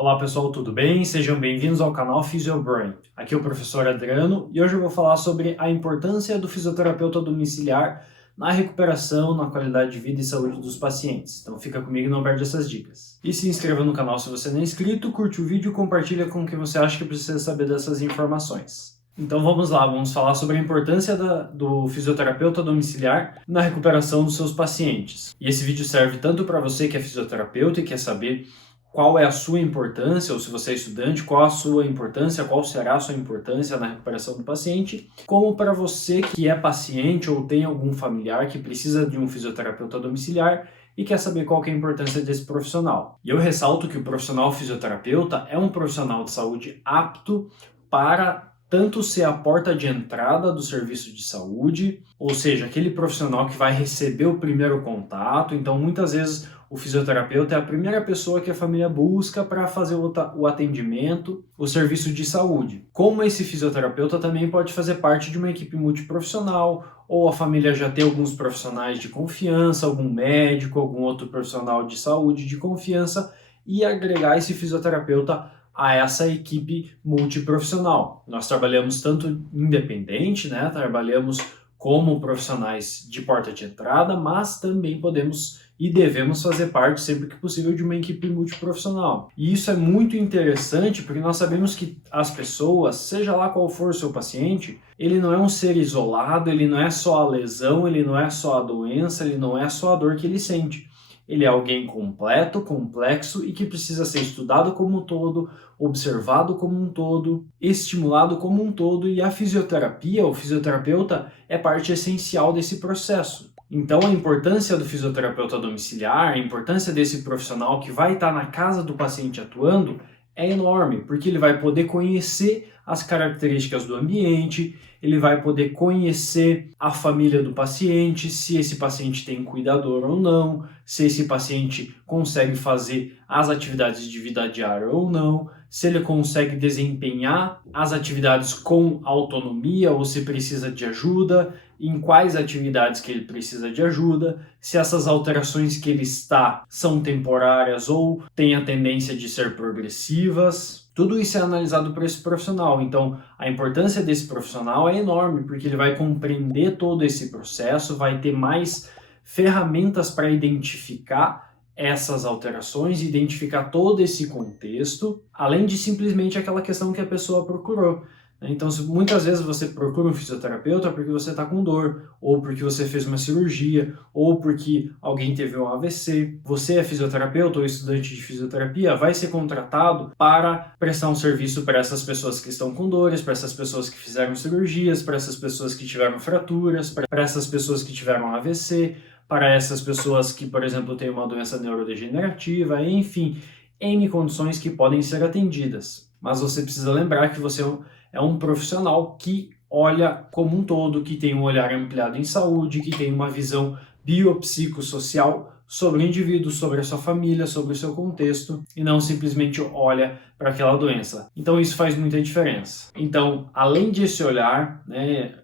Olá pessoal, tudo bem? Sejam bem-vindos ao canal PhysioBrain. Aqui é o professor Adriano e hoje eu vou falar sobre a importância do fisioterapeuta domiciliar na recuperação, na qualidade de vida e saúde dos pacientes. Então fica comigo e não perde essas dicas. E se inscreva no canal se você não é inscrito, curte o vídeo e compartilha com quem você acha que precisa saber dessas informações. Então vamos lá, vamos falar sobre a importância do fisioterapeuta domiciliar na recuperação dos seus pacientes. E esse vídeo serve tanto para você que é fisioterapeuta e quer saber qual é a sua importância, ou se você é estudante, qual a sua importância, qual será a sua importância na recuperação do paciente, como para você que é paciente ou tem algum familiar que precisa de um fisioterapeuta domiciliar e quer saber qual que é a importância desse profissional. E eu ressalto que o profissional fisioterapeuta é um profissional de saúde apto para tanto ser a porta de entrada do serviço de saúde, ou seja, aquele profissional que vai receber o primeiro contato. Então, muitas vezes, o fisioterapeuta é a primeira pessoa que a família busca para fazer o atendimento, o serviço de saúde. Como esse fisioterapeuta também pode fazer parte de uma equipe multiprofissional, ou a família já tem alguns profissionais de confiança, algum médico, algum outro profissional de saúde de confiança, e agregar esse fisioterapeuta a essa equipe multiprofissional. Nós trabalhamos tanto independente, né? Trabalhamos como profissionais de porta de entrada, mas também podemos e devemos fazer parte, sempre que possível, de uma equipe multiprofissional. E isso é muito interessante porque nós sabemos que as pessoas, seja lá qual for o seu paciente, ele não é um ser isolado, ele não é só a lesão, ele não é só a doença, ele não é só a dor que ele sente. Ele é alguém completo, complexo e que precisa ser estudado como um todo, observado como um todo, estimulado como um todo, e a fisioterapia, o fisioterapeuta, é parte essencial desse processo. Então a importância do fisioterapeuta domiciliar, a importância desse profissional que vai estar na casa do paciente atuando é enorme, porque ele vai poder conhecer as características do ambiente, ele vai poder conhecer a família do paciente, se esse paciente tem cuidador ou não, se esse paciente consegue fazer as atividades de vida diária ou não, se ele consegue desempenhar as atividades com autonomia ou se precisa de ajuda, em quais atividades que ele precisa de ajuda, se essas alterações que ele está são temporárias ou têm a tendência de ser progressivas. Tudo isso é analisado por esse profissional. Então, a importância desse profissional é enorme, porque ele vai compreender todo esse processo, vai ter mais ferramentas para identificar essas alterações, identificar todo esse contexto, além de simplesmente aquela questão que a pessoa procurou. Então, muitas vezes você procura um fisioterapeuta porque você está com dor, ou porque você fez uma cirurgia, ou porque alguém teve um AVC. Você é fisioterapeuta ou estudante de fisioterapia, vai ser contratado para prestar um serviço para essas pessoas que estão com dores, para essas pessoas que fizeram cirurgias, para essas pessoas que tiveram fraturas, para essas pessoas que tiveram AVC, para essas pessoas que, por exemplo, têm uma doença neurodegenerativa, enfim, N condições que podem ser atendidas. Mas você precisa lembrar que você é um profissional que olha como um todo, que tem um olhar ampliado em saúde, que tem uma visão biopsicossocial sobre o indivíduo, sobre a sua família, sobre o seu contexto, e não simplesmente olha para aquela doença. Então isso faz muita diferença. Então, além desse olhar,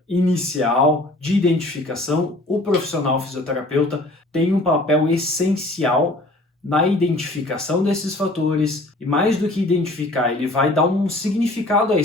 inicial de identificação, o profissional fisioterapeuta tem um papel essencial na identificação desses fatores, e mais do que identificar, ele vai dar um significado a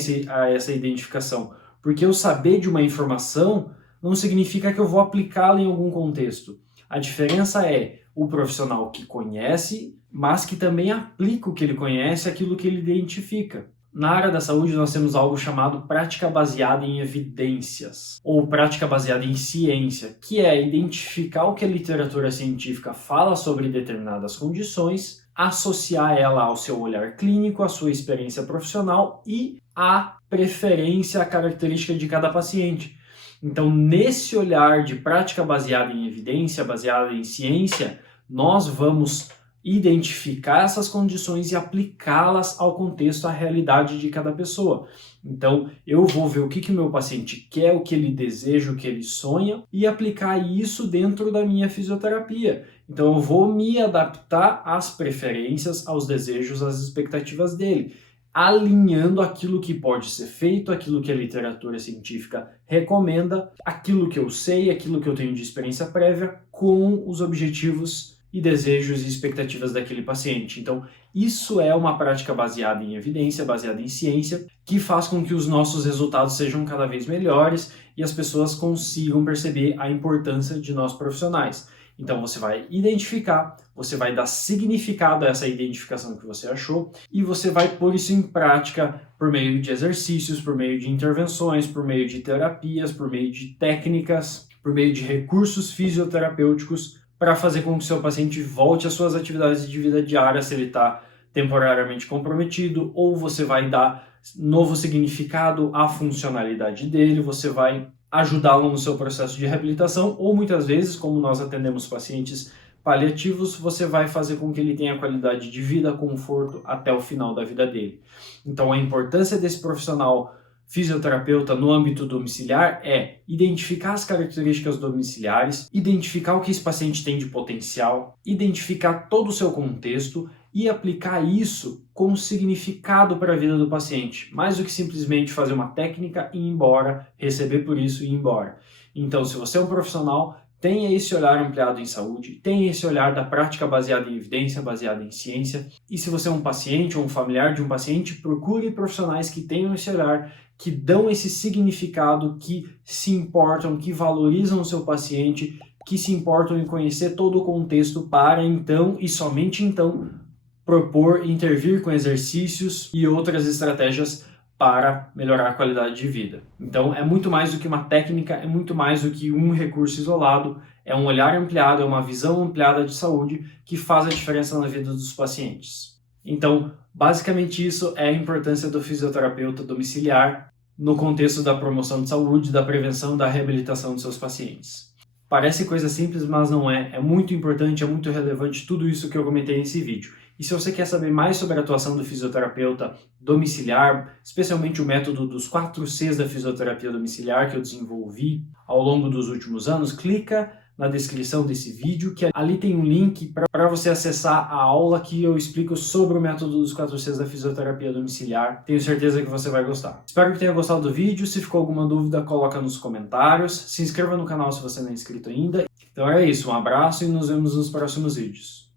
essa identificação, porque eu saber de uma informação não significa que eu vou aplicá-la em algum contexto. A diferença é o profissional que conhece, mas que também aplica o que ele conhece, aquilo que ele identifica. Na área da saúde, nós temos algo chamado prática baseada em evidências, ou prática baseada em ciência, que é identificar o que a literatura científica fala sobre determinadas condições, associar ela ao seu olhar clínico, à sua experiência profissional e à preferência, à característica de cada paciente. Então, nesse olhar de prática baseada em evidência, baseada em ciência, nós vamos identificar essas condições e aplicá-las ao contexto, à realidade de cada pessoa. Então, eu vou ver o que o meu paciente quer, o que ele deseja, o que ele sonha e aplicar isso dentro da minha fisioterapia. Então, eu vou me adaptar às preferências, aos desejos, às expectativas dele, alinhando aquilo que pode ser feito, aquilo que a literatura científica recomenda, aquilo que eu sei, aquilo que eu tenho de experiência prévia, com os objetivos e desejos e expectativas daquele paciente. Então, isso é uma prática baseada em evidência, baseada em ciência, que faz com que os nossos resultados sejam cada vez melhores e as pessoas consigam perceber a importância de nós profissionais. Então você vai identificar, você vai dar significado a essa identificação que você achou e você vai pôr isso em prática por meio de exercícios, por meio de intervenções, por meio de terapias, por meio de técnicas, por meio de recursos fisioterapêuticos para fazer com que o seu paciente volte às suas atividades de vida diária se ele está temporariamente comprometido, ou você vai dar novo significado à funcionalidade dele, você vai ajudá-lo no seu processo de reabilitação, ou muitas vezes, como nós atendemos pacientes paliativos, você vai fazer com que ele tenha qualidade de vida, conforto até o final da vida dele. Então a importância desse profissional fisioterapeuta no âmbito domiciliar é identificar as características domiciliares, identificar o que esse paciente tem de potencial, identificar todo o seu contexto e aplicar isso com significado para a vida do paciente, mais do que simplesmente fazer uma técnica e ir embora, receber por isso e ir embora. Então, se você é um profissional, tenha esse olhar ampliado em saúde, tenha esse olhar da prática baseada em evidência, baseada em ciência. E se você é um paciente ou um familiar de um paciente, procure profissionais que tenham esse olhar, que dão esse significado, que se importam, que valorizam o seu paciente, que se importam em conhecer todo o contexto para então e somente então propor, intervir com exercícios e outras estratégias para melhorar a qualidade de vida. Então é muito mais do que uma técnica, é muito mais do que um recurso isolado, é um olhar ampliado, é uma visão ampliada de saúde que faz a diferença na vida dos pacientes. Então, basicamente isso é a importância do fisioterapeuta domiciliar no contexto da promoção de saúde, da prevenção, da reabilitação de seus pacientes. Parece coisa simples, mas não é. É muito importante, é muito relevante tudo isso que eu comentei nesse vídeo. E se você quer saber mais sobre a atuação do fisioterapeuta domiciliar, especialmente o método dos 4 Cs da fisioterapia domiciliar que eu desenvolvi ao longo dos últimos anos, clica na descrição desse vídeo, que ali tem um link para você acessar a aula que eu explico sobre o método dos 4 Cs da fisioterapia domiciliar. Tenho certeza que você vai gostar. Espero que tenha gostado do vídeo. Se ficou alguma dúvida, coloca nos comentários. Se inscreva no canal se você não é inscrito ainda. Então é isso, um abraço e nos vemos nos próximos vídeos.